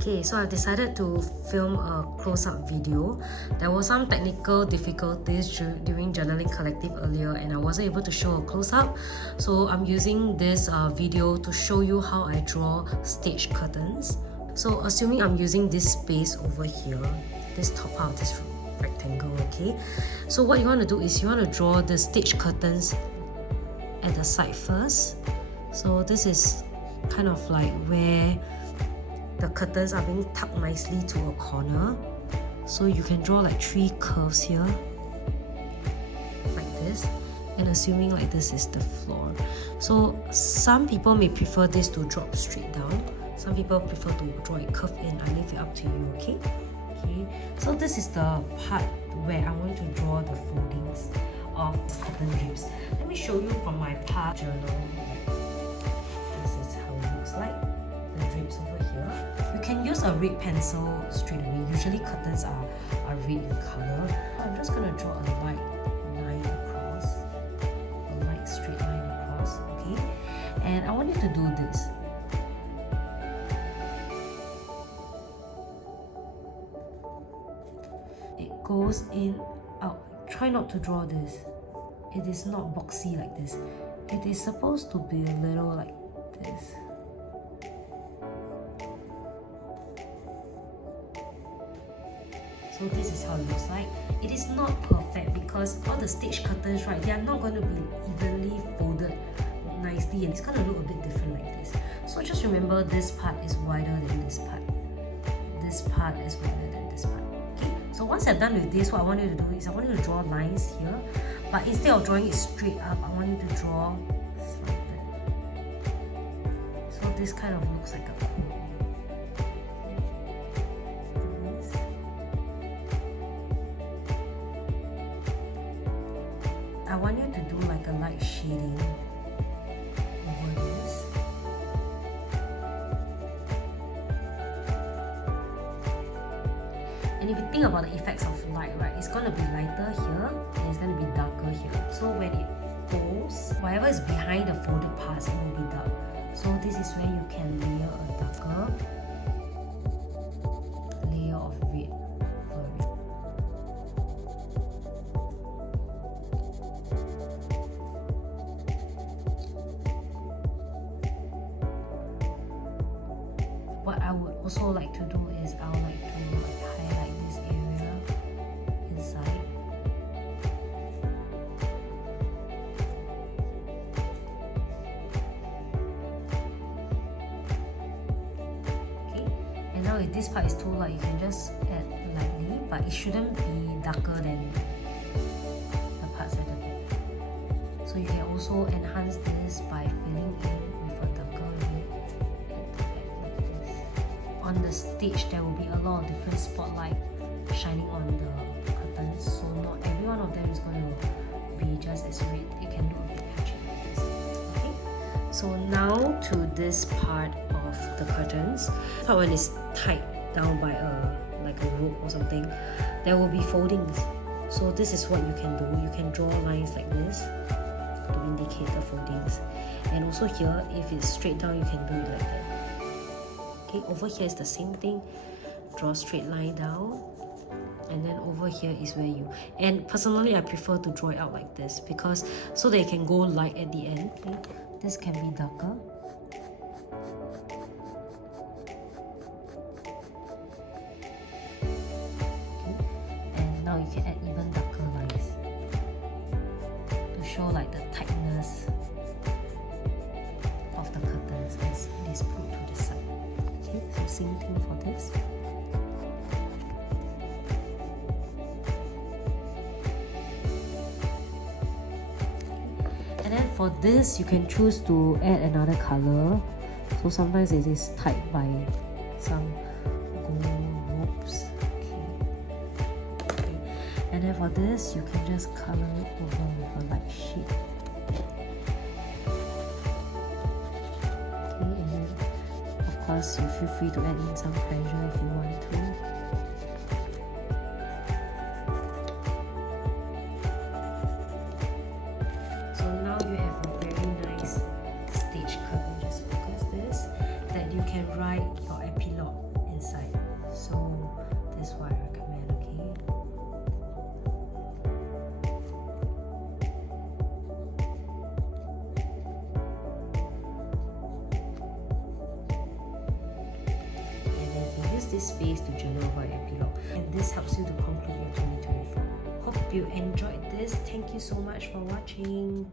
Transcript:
Okay, so I've decided to film a close-up video. There were some technical difficulties during Journaling Collective earlier and I wasn't able to show a close-up. So I'm using this video to show you how I draw stage curtains. So assuming I'm using this space over here, this top part of this rectangle, okay? So what you want to do is you want to draw the stage curtains at the side first. So this is kind of like where the curtains are being tucked nicely to a corner. So you can draw like 3 curves here, like this, and assuming like this is the floor. So some people may prefer this to drop straight down. Some people prefer to draw it curved in. I leave it up to you, okay? Okay. So this is the part where I want to draw the foldings of curtain drapes. Let me show you from my part journal. This is how it looks like. The drapes over here. You can use a red pencil straight away. Usually curtains are red in color. I'm just going to draw a light line across, a light straight line across, okay? And I want you to do this. It goes in, out. Try not to draw this. It is not boxy like this. It is supposed to be a little like this. So this is how it looks like. It is not perfect because all the stage curtains, right, they are not going to be evenly folded nicely and it's going to look a bit different like this. So just remember this part is wider than this part. This part is wider than this part. Okay? So once I'm done with this, what I want you to do is I want you to draw lines here. But instead of drawing it straight up, I want you to draw like that. So this kind of looks like a quote. I want you to do like a light shading over this. And if you think about the effects of light, right, it's going to be lighter here and it's going to be darker here. So when it folds, whatever is behind the folded parts, it will be dark. So this is where you can layer a darker layer of red over it. What I would also like to do is I would like to highlight this area inside. Okay, and now if this part is too light, you can just add lightly, but it shouldn't be darker than the parts at the back. So you can also enhance this by filling in with a darker red at the back like this. On the stage, there will be a lot of different spotlight shining on the curtains, so not every one of them is going to be just as red. It can look a bit patchy like this. Okay, so now to this part of the curtains. So when it's tied down by like a rope or something, there will be foldings. So this is what you can do. You can draw lines like this to indicate the foldings. And also here, if it's straight down, you can do it like that. Okay, over here is the same thing. Draw a straight line down. And then over here is where you... And personally, I prefer to draw it out like this because so they can go light at the end. Okay? This can be darker. Okay. And now you can add even darker lines to show like the tightness of the curtains as it is put to the side. Okay, so same thing for this. And then for this, you can choose to add another color. So sometimes it is tied by some gold ropes. Okay. And then for this, you can just color it over with a light shade. Okay, and then of course you feel free to add in some pressure if you want to. Stage curtain, just focus this, that you can write your epilogue inside. So that's why I recommend, okay? And then you can use this space to journal about your epilogue. And this helps you to conclude your 2024. Hope you enjoyed this. Thank you so much for watching.